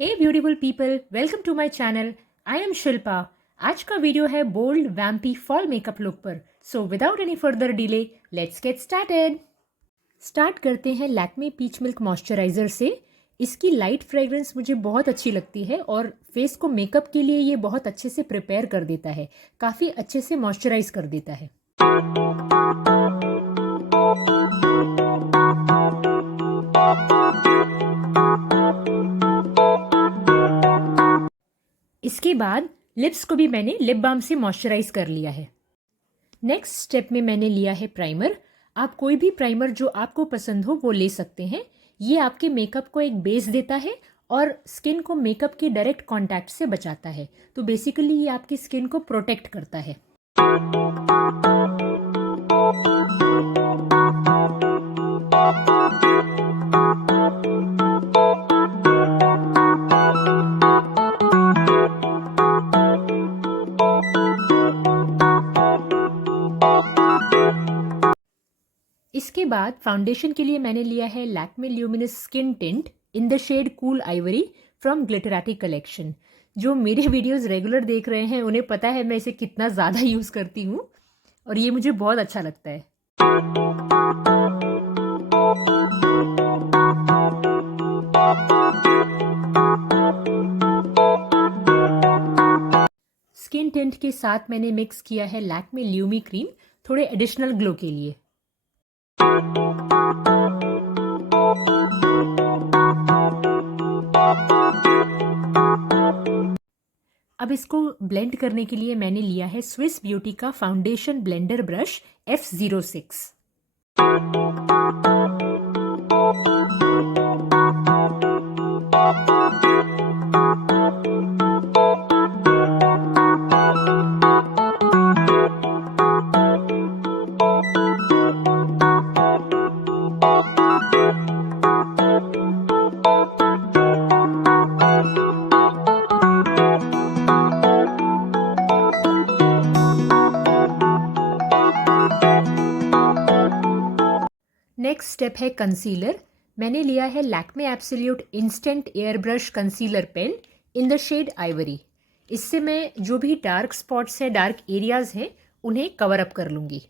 Hey beautiful people, welcome to my channel. I am Shilpa. आज का video है bold vampy fall makeup look पर। So without any further delay let's get started. Start करते हैं Lakme peach milk moisturiser से। इसकी light fragrance मुझे बहुत अच्छी लगती है और फेस को मेकअप के लिए ये बहुत अच्छे से प्रिपेयर कर देता है, काफ़ी अच्छे से मॉइस्चराइज कर देता है। इसके बाद लिप्स को भी मैंने लिप बाम से मॉइस्चराइज कर लिया है। नेक्स्ट स्टेप में मैंने लिया है प्राइमर। आप कोई भी प्राइमर जो आपको पसंद हो वो ले सकते हैं। ये आपके मेकअप को एक बेस देता है और स्किन को मेकअप के डायरेक्ट कांटेक्ट से बचाता है। तो बेसिकली ये आपकी स्किन को प्रोटेक्ट करता है। इसके बाद फाउंडेशन के लिए मैंने लिया है Lakme luminous skin tint in the shade cool ivory from glitterati collection. जो मेरे वीडियोस रेगुलर देख रहे हैं उन्हें पता है मैं इसे कितना ज़्यादा यूज़ करती हूँ और ये मुझे बहुत अच्छा लगता है। स्किन टिंट के साथ मैंने मिक्स किया है लैक्मे ल्यूमी क्रीम थोड़े एडिशनल ग्लो के लिए। अब इसको ब्लेंड करने के लिए मैंने लिया है स्विस ब्यूटी का foundation blender brush F06। Next step है कंसीलर। मैंने लिया है Lakme absolute instant air brush concealer pen in the shade ivory. इससे मैं जो भी डार्क स्पॉट्स है, डार्क एरियाज हैं, उन्हें कवर अप कर लूँगी।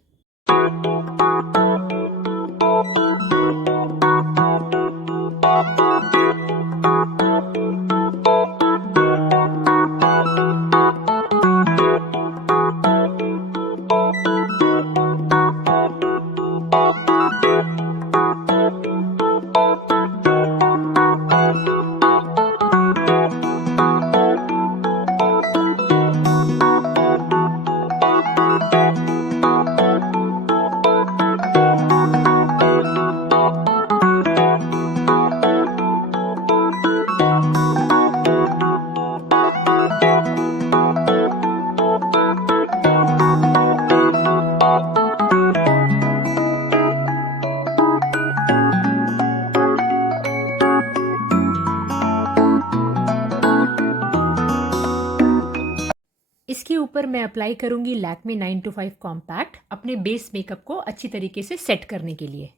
इसके ऊपर मैं अप्लाई करूंगी लैक्मे 925 कॉम्पैक्ट अपने बेस मेकअप को अच्छी तरीके से सेट करने के लिए।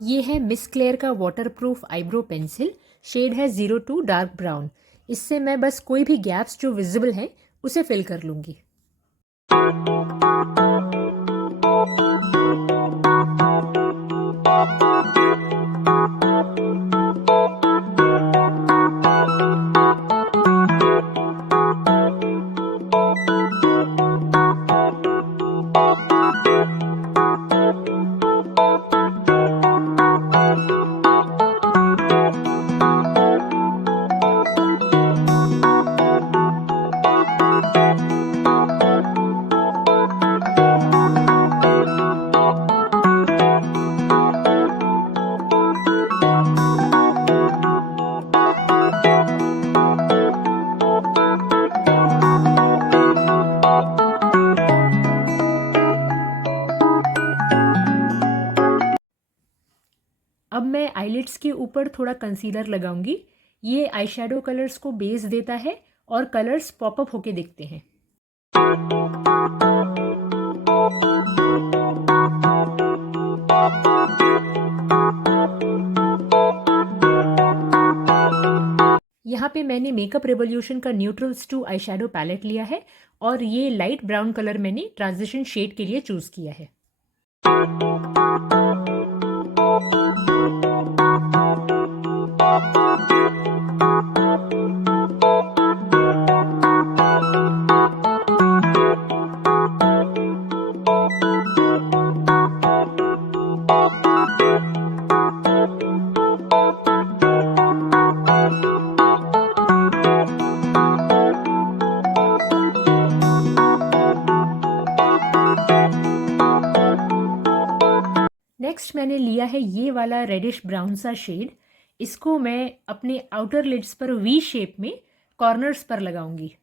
ये है मिस क्लेयर का वाटरप्रूफ आईब्रो पेंसिल, शेड है 02 डार्क ब्राउन। इससे मैं बस कोई भी गैप्स जो विजिबल हैं उसे फिल कर लूंगी। अब मैं आईलिड्स के ऊपर थोड़ा कंसीलर लगाऊंगी। ये आई शेडो कलर्स को बेस देता है और कलर्स पॉपअप होके दिखते हैं। यहाँ पे मैंने मेकअप रेवोल्यूशन का न्यूट्रल्स 2 आई शेडो पैलेट लिया है और ये लाइट ब्राउन कलर मैंने ट्रांजिशन शेड के लिए चूज़ किया है। नेक्स्ट मैंने लिया है ये वाला रेडिश ब्राउन सा शेड। इसको मैं अपने आउटर लिड्स पर वी शेप में कॉर्नर्स पर लगाऊंगी।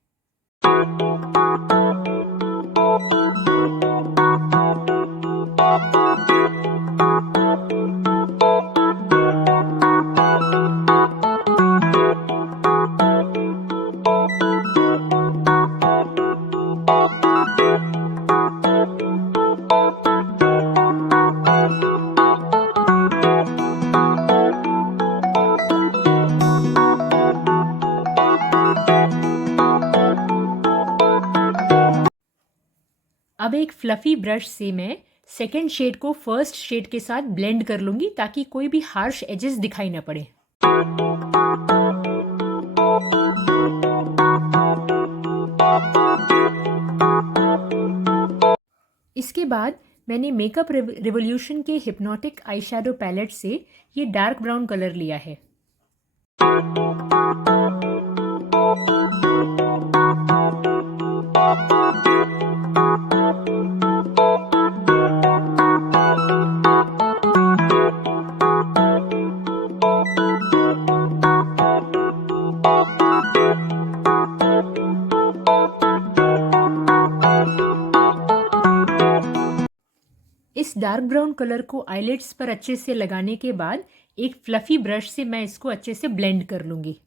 अब एक फ्लफी ब्रश से मैं सेकेंड शेड को फर्स्ट शेड के साथ ब्लेंड कर लूंगी ताकि कोई भी हार्श एजेस दिखाई ना पड़े। इसके बाद मैंने मेकअप रेवोल्यूशन के हिप्नोटिक आई शेडो पैलेट से ये डार्क ब्राउन कलर लिया है। इस डार्क ब्राउन कलर को आईलिड्स पर अच्छे से लगाने के बाद एक फ्लफी ब्रश से मैं इसको अच्छे से ब्लेंड कर लूंगी।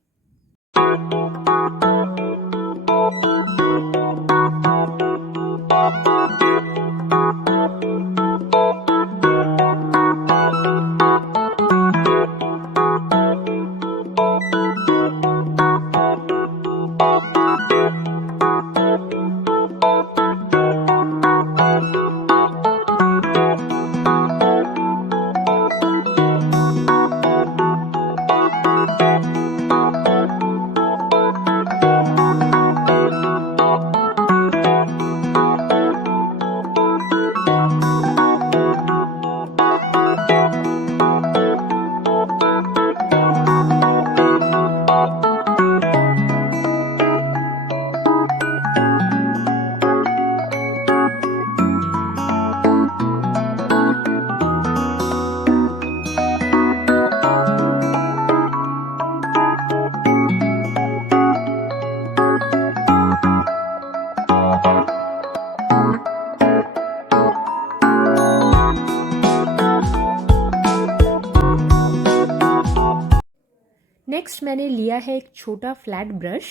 नेक्स्ट मैंने लिया है एक छोटा फ्लैट ब्रश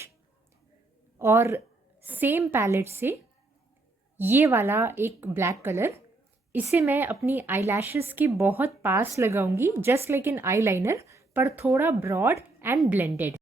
और सेम पैलेट से ये वाला एक ब्लैक कलर, इसे मैं अपनी आईलैशेस के बहुत पास लगाऊंगी, जस्ट लाइक एन आईलाइनर, पर थोड़ा ब्रॉड एंड ब्लेंडेड।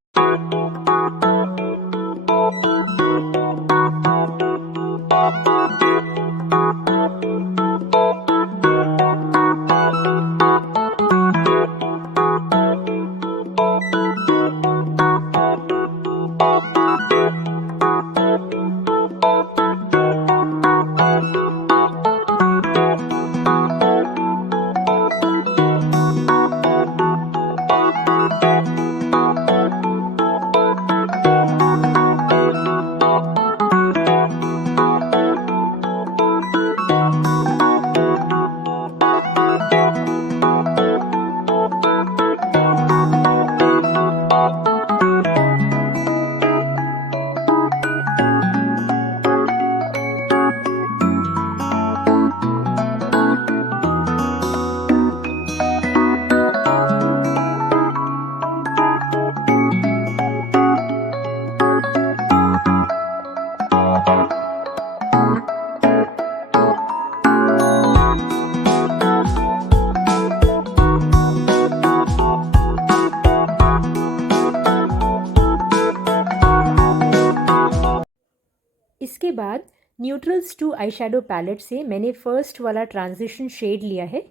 इसके बाद neutrals to eye shadow palette से मैंने फर्स्ट वाला ट्रांजिशन शेड लिया है।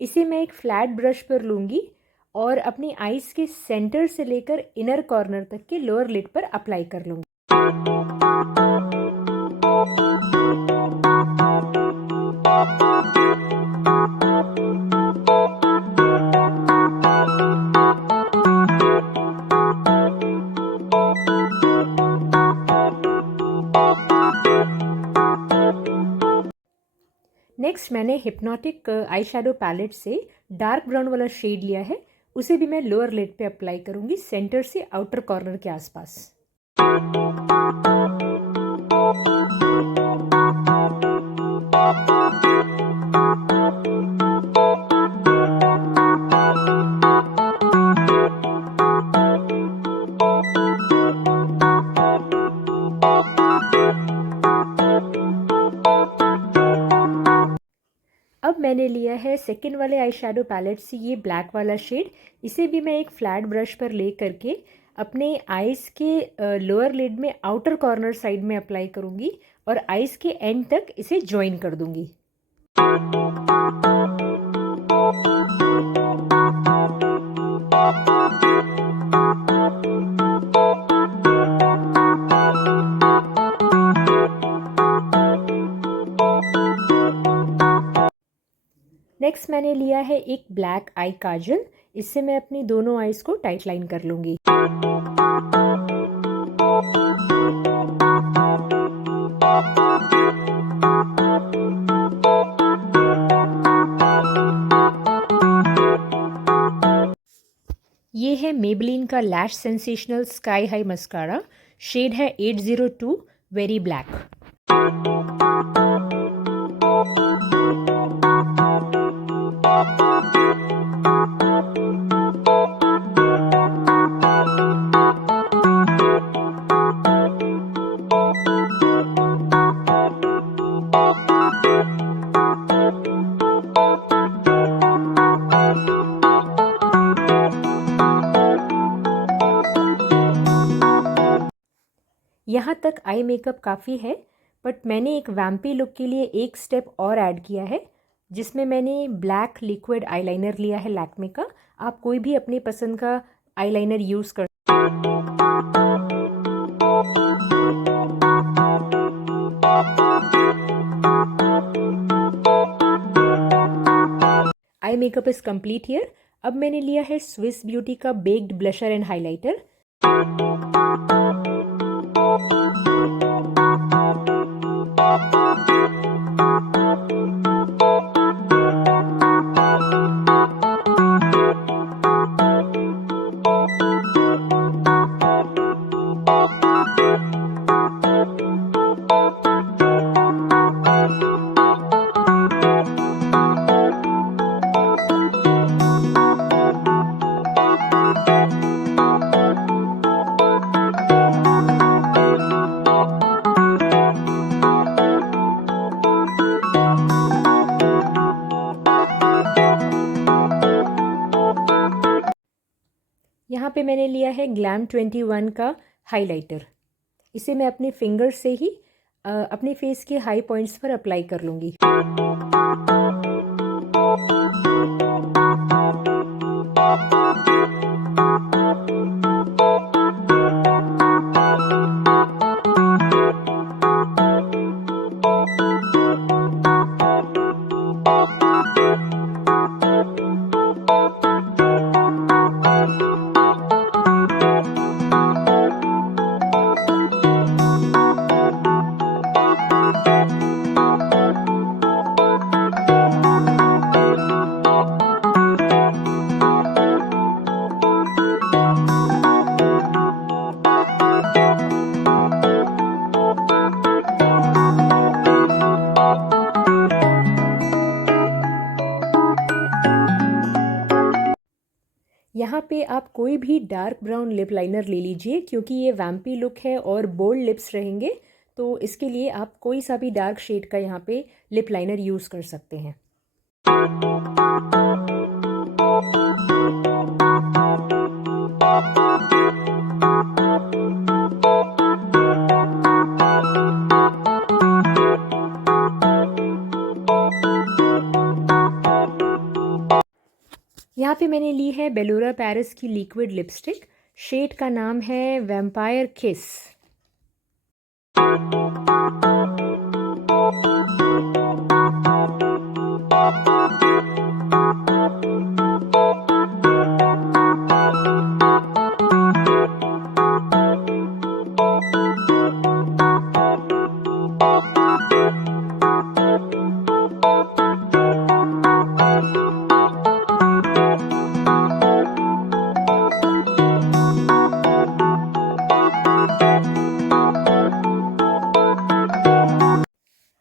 इसे मैं एक फ्लैट ब्रश पर लूँगी और अपनी आईज़ के सेंटर से लेकर इनर कॉर्नर तक के लोअर लिड पर अप्लाई कर लूँगी। नेक्स्ट मैंने हिप्नोटिक आई शेडो पैलेट से डार्क ब्राउन वाला शेड लिया है, उसे भी मैं लोअर लिड पे अप्लाई करूँगी सेंटर से आउटर कॉर्नर के आसपास। अब मैंने लिया है सेकेंड वाले आई शेडो पैलेट से ये ब्लैक वाला शेड। इसे भी मैं एक फ्लैट ब्रश पर ले करके अपने आईज़ के लोअर लिड में आउटर कॉर्नर साइड में अप्लाई करूँगी और आईज़ के एंड तक इसे ज्वाइन कर दूँगी। नेक्स्ट मैंने लिया है एक ब्लैक आई काजल। इससे मैं अपनी दोनों आईज को टाइट लाइन कर लूँगी। ये है मेबलिन का lash sensational sky high mascara. Shade है 802 वेरी ब्लैक। यहाँ तक आई मेकअप काफ़ी है, बट मैंने एक वैम्पी लुक के लिए एक स्टेप और ऐड किया है, जिसमें मैंने ब्लैक लिक्विड आईलाइनर लिया है लैक्मे का। आप कोई भी अपनी पसंद का आईलाइनर यूज़ कर। Eye makeup is complete here. अब मैंने लिया है स्विस ब्यूटी का बेक्ड ब्लशर एंड हाइलाइटर। यहाँ पे मैंने लिया है ग्लैम 21 का हाइलाइटर। इसे मैं अपने फिंगर से ही अपने फेस के हाई पॉइंट्स पर अप्लाई कर लूँगी। यहाँ पे आप कोई भी डार्क ब्राउन लिप लाइनर ले लीजिए, क्योंकि ये वैम्पी लुक है और बोल्ड लिप्स रहेंगे, तो इसके लिए आप कोई सा भी डार्क शेड का यहाँ पे लिप लाइनर यूज़ कर सकते हैं। है बेलोरा पेरिस की लिक्विड लिपस्टिक। शेड का नाम है vampire kiss.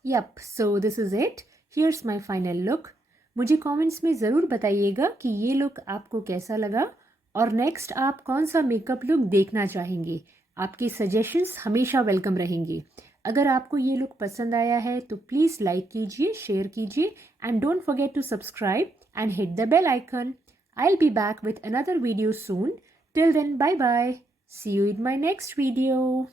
Yup, so this is it. Here's my final look. मुझे कमेंट्स में ज़रूर बताइएगा कि ये लुक आपको कैसा लगा और नेक्स्ट आप कौन सा मेकअप लुक देखना चाहेंगे। आपके सजेशंस हमेशा वेलकम रहेंगे। अगर आपको ये लुक पसंद आया है तो प्लीज़ लाइक कीजिए, शेयर कीजिए and don't forget to subscribe and hit the bell icon. I will be back with another video soon. Till then, bye bye. See you in my next video.